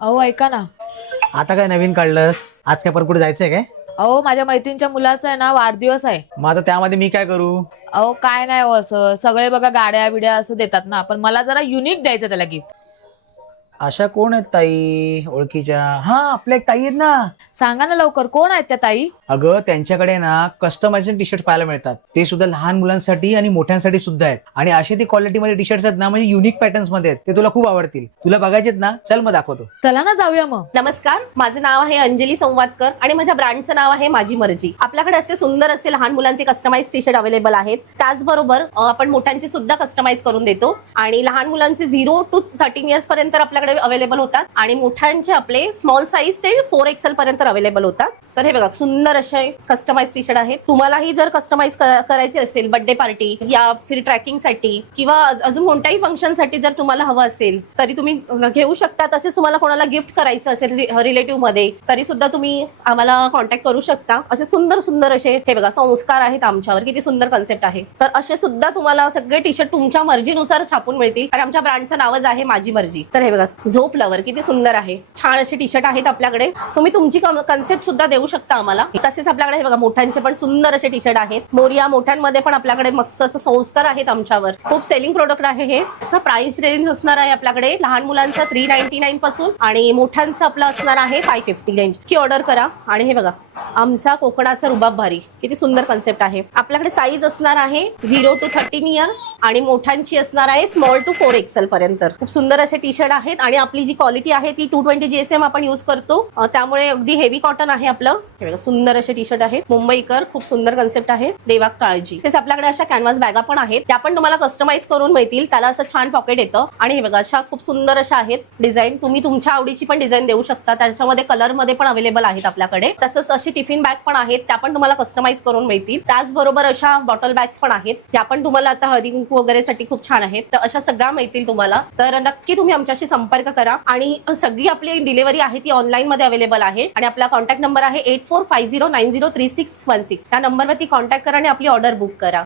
अहो ऐका ना. आता काय नवीन काढलंस? आज काय परत कुठे जायचंय काय? अहो माझ्या मैत्रिणीच्या मुलाचा आहे ना वाढदिवस आहे. मग आता त्यामध्ये मी काय करू? अहो काय नाही हो, असं सगळे बघा गाड्या बिड्या असं देतात ना, पण मला जरा युनिक द्यायचं त्याला गिफ्ट. अशा कोण आहेत ताई ओळखीच्या? हा, आपल्या एक ताई आहेत ना. सांगा ना लवकर, कोण आहेत त्या ताई? अगं त्यांच्याकडे ना कस्टमायझेशन टी शर्ट पाहायला मिळतात. ते सुद्धा लहान मुलांसाठी आणि मोठ्यांसाठी सुद्धा आहेत. आणि असे ते क्वालिटीमध्ये टी शर्ट्स आहेत ना, म्हणजे युनिक पॅटर्न्स मध्ये आहेत. ते तुला खूप आवडतील. तुला बघायचेत ना? चल मग दाखवतो. चला ना जाऊया मग. नमस्कार, माझं नाव आहे अंजली संवादकर आणि माझ्या ब्रँडचं नाव आहे माझी मर्जी. आपल्याकडे असे सुंदर असे लहान मुलांचे कस्टमाइज टी शर्ट अवेलेबल आहेत. त्याचबरोबर आपण मोठ्यांचे सुद्धा कस्टमाइज करून देतो आणि लहान मुलांचे 0 to 13 इयर्स पर्यंत आपल्याकडे अवेलेबल होतात आणि मोठ्यांचे आपले स्मॉल साईज ते 4XL पर्यंत अवेलेबल होतात. तर हे बघा सुंदर असे कस्टमाइज टी शर्ट आहेत. तुम्हालाही जर कस्टमाइज करायचे असेल बर्थडे पार्टी या फिर ट्रॅकिंगसाठी किंवा अजून कोणत्याही फंक्शनसाठी जर तुम्हाला हवं असेल तरी तुम्ही घेऊ शकता. तसेच तुम्हाला कोणाला गिफ्ट करायचं असेल रिलेटिव्ह मध्ये तरी सुद्धा तुम्ही आम्हाला कॉन्टॅक्ट करू शकता. असे सुंदर सुंदर असे हे बघा संस्कार आहेत आमच्यावर. किती सुंदर कन्सेप्ट आहे. तर असे सुद्धा तुम्हाला सगळे टी शर्ट तुमच्या मर्जीनुसार छापून मिळतील आणि आमच्या ब्रँडचं नावच आहे माझी मर्जी. तर हे बघा झोप लवर किती सुंदर आहे. छान असे टी शर्ट आहेत आपल्याकडे. तुम्ही तुमची कन्सेप्ट सुद्धा देऊ शकता आम्हाला. तसेच आपल्याकडे हे बघा मोठ्यांचे पण सुंदर असे टी शर्ट आहेत. मोरिया मोठ्यांमध्ये पण आपल्याकडे मस्त असं संस्कार आहेत आमच्यावर. खूप सेलिंग प्रोडक्ट आहे हे. असं प्राइस रेंज असणार आहे आपल्याकडे लहान मुलांचं 399 पासून आणि मोठ्यांचं आपलं असणार आहे 550 रेंज की ऑर्डर करा. आणि हे बघा आमचा कोकणाचा रुबाब भारी किती सुंदर कन्सेप्ट आहे. आपल्याकडे साईज असणार आहे 0 to 13 इयर आणि मोठ्यांची असणार आहे स्मॉल टू 4XL पर्यंत. खूप सुंदर असे टी शर्ट आहेत आणि आपली जी क्वालिटी आहे ती 220 GSM आपण यूज करतो. त्यामुळे अगदी हेवी कॉटन आहे आपलं. सुंदर असे टी शर्ट आहे. मुंबईकर खूप सुंदर कन्सेप्ट आहे. देवा काळजी. तेच आपल्याकडे अशा कॅनव्हास बॅगा पण आहेत. त्या पण तुम्हाला कस्टमाइज करून मिळतील. त्याला असं छान पॉकेट येतं आणि हे बघा अशा खूप सुंदर अशा आहेत डिझाईन. तुम्ही तुमच्या आवडीची पण डिझाईन देऊ शकता. त्याच्यामध्ये कलर मध्ये पण अवेलेबल आहेत आपल्याकडे. तसंच अशी टिफिन बॅग पण आहेत. त्या पण तुम्हाला कस्टमाइज करून मिळतील. त्याचबरोबर अशा बॉटल बॅग्स पण आहेत. त्या पण तुम्हाला आता हळदी कुंकू वगैरे साठी खूप छान आहेत. तर अशा सगळ्या मिळतील तुम्हाला. तर नक्की तुम्ही आमच्याशी संपर्क करा आणि सगळी आपली डिलिव्हरी आहे ती ऑनलाईन मध्ये अवेलेबल आहे. आणि आपला कॉन्टॅक्ट नंबर आहे 8450903616. त्या नंबरवरती कॉन्टॅक्ट करा आणि आपली ऑर्डर बुक करा.